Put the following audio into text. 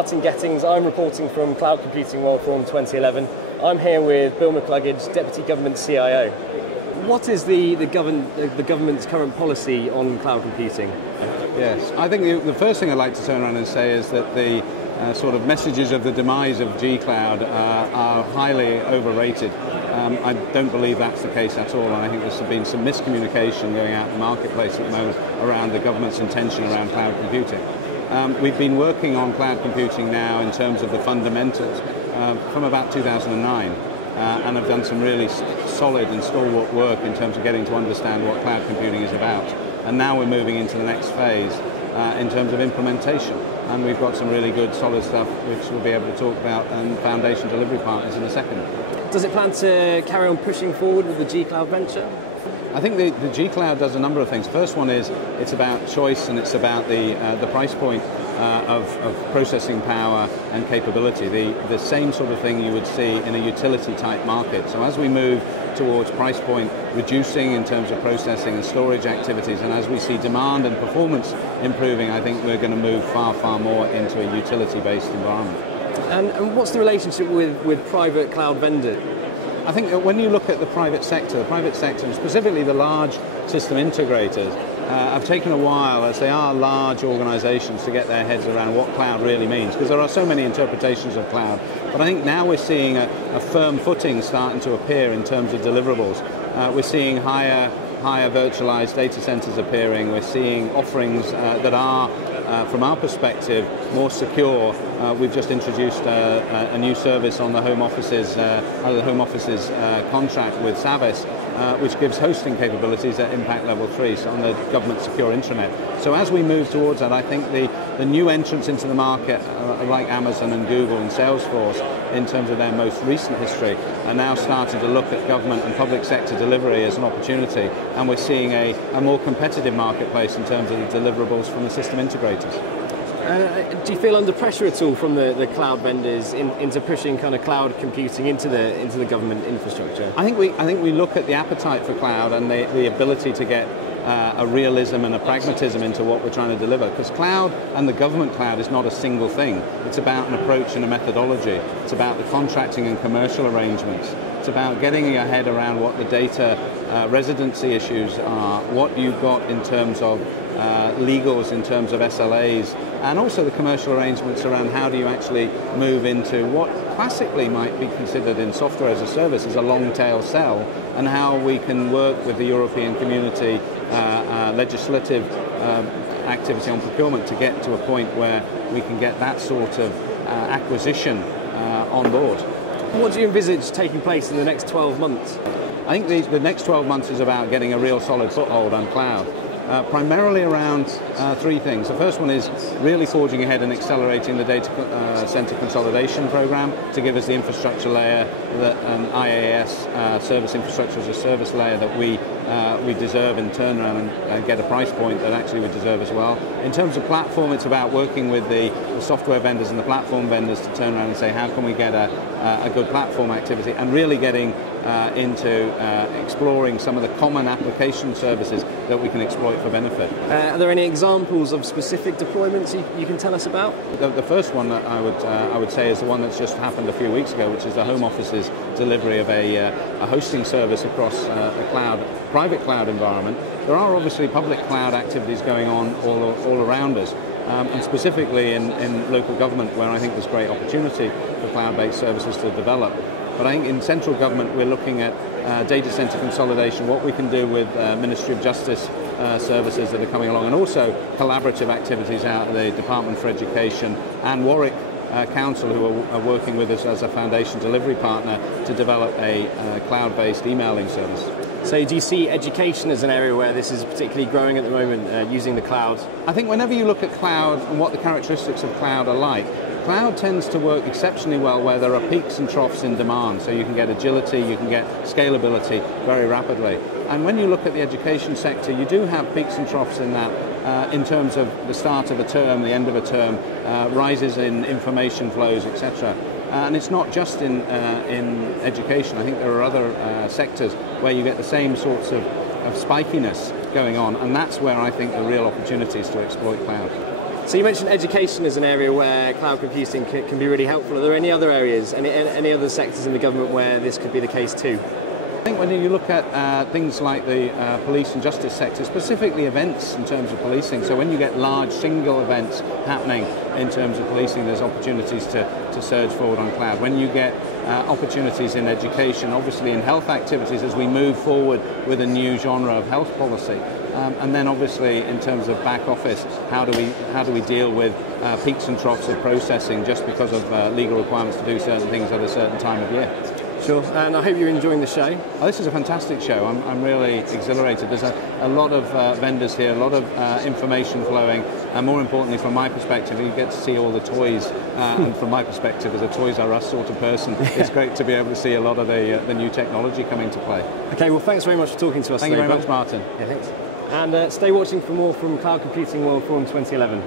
Martin Gettings. I'm reporting from Cloud Computing World Forum 2011. I'm here with Bill McCluggage, Deputy Government CIO. What is the government's current policy on cloud computing? Yes, I think the first thing I'd like to turn around and say is that the sort of messages of the demise of G-Cloud are highly overrated. I don't believe that's the case at all, and I think there's been some miscommunication going out in the marketplace at the moment around the government's intention around cloud computing. We've been working on cloud computing now in terms of the fundamentals from about 2009. And have done some really solid and stalwart work in terms of getting to understand what cloud computing is about. And now we're moving into the next phase in terms of implementation. And we've got some really good solid stuff which we'll be able to talk about and foundation delivery partners in a second. Does it plan to carry on pushing forward with the G-Cloud venture? I think the G-Cloud does a number of things. First one is it's about choice and it's about the price point of processing power and capability, the same sort of thing you would see in a utility type market. So as we move towards price point reducing in terms of processing and storage activities, and as we see demand and performance improving, I think we're going to move far, far more into a utility-based environment. And what's the relationship with private cloud vendors? I think that when you look at the private sector, and specifically the large system integrators, have taken a while, as they are large organizations, to get their heads around what cloud really means, because there are so many interpretations of cloud. But I think now we're seeing a firm footing starting to appear in terms of deliverables. We're seeing higher virtualized data centers appearing. We're seeing offerings that are, from our perspective, more secure. We've just introduced a new service on the Home Office's contract with Savvis, which gives hosting capabilities at impact level 3, so on the government secure intranet. So as we move towards that, I think the new entrants into the market, like Amazon and Google and Salesforce, in terms of their most recent history, are now starting to look at government and public sector delivery as an opportunity, and we're seeing a more competitive marketplace in terms of the deliverables from the system integrators. Do you feel under pressure at all from the cloud vendors into pushing kind of cloud computing into the government infrastructure? I think we look at the appetite for cloud and the ability to get a realism and a pragmatism into what we're trying to deliver, because cloud and the government cloud is not a single thing. It's about an approach and a methodology. It's about the contracting and commercial arrangements. It's about getting your head around what the data residency issues are, what you've got in terms of legals, in terms of SLAs, and also the commercial arrangements around how do you actually move into what classically might be considered in software as a service as a long tail sell, and how we can work with the European community legislative activity on procurement to get to a point where we can get that sort of acquisition on board. What do you envisage taking place in the next 12 months? I think the next 12 months is about getting a real solid foothold on cloud. Primarily around three things. The first one is really forging ahead and accelerating the data center consolidation program to give us the infrastructure layer, that IaaS, service infrastructure as a service layer, that we deserve and turn around and get a price point that actually we deserve as well. In terms of platform, it's about working with the software vendors and the platform vendors to turn around and say how can we get a good platform activity, and really getting into exploring some of the common application services that we can exploit for benefit. Are there any examples of specific deployments you can tell us about? The first one that I would say is the one that's just happened a few weeks ago, which is the Home Office's delivery of a hosting service across a private cloud environment. There are obviously public cloud activities going on all around us. And specifically in local government, where I think there's great opportunity for cloud-based services to develop. But I think in central government we're looking at data center consolidation, what we can do with Ministry of Justice services that are coming along, and also collaborative activities out of the Department for Education and Warwick Council, who are working with us as a foundation delivery partner to develop a cloud-based emailing service. So do you see education as an area where this is particularly growing at the moment, using the cloud? I think whenever you look at cloud and what the characteristics of cloud are like, cloud tends to work exceptionally well where there are peaks and troughs in demand, so you can get agility, you can get scalability very rapidly. And when you look at the education sector, you do have peaks and troughs in that, in terms of the start of a term, the end of a term, rises in information flows, etc. And it's not just in education. I think there are other sectors where you get the same sorts of spikiness going on, and that's where I think the real opportunity is to exploit cloud. So you mentioned education as an area where cloud computing can be really helpful. Are there any other areas, any other sectors in the government where this could be the case too? I think when you look at things like the police and justice sector, specifically events in terms of policing, so when you get large single events happening in terms of policing, there's opportunities to surge forward on cloud. When you get opportunities in education, obviously in health activities as we move forward with a new genre of health policy, and then obviously in terms of back office, how do we deal with peaks and troughs of processing just because of legal requirements to do certain things at a certain time of year. Sure, and I hope you're enjoying the show. Oh, this is a fantastic show. I'm really exhilarated. There's a lot of vendors here, a lot of information flowing, and more importantly, from my perspective, you get to see all the toys. And from my perspective, as a Toys R Us sort of person, it's great to be able to see a lot of the new technology coming to play. Okay, well, thanks very much for talking to us. Thank you very much, Martin. Yeah, thanks. And stay watching for more from Cloud Computing World Forum 2011.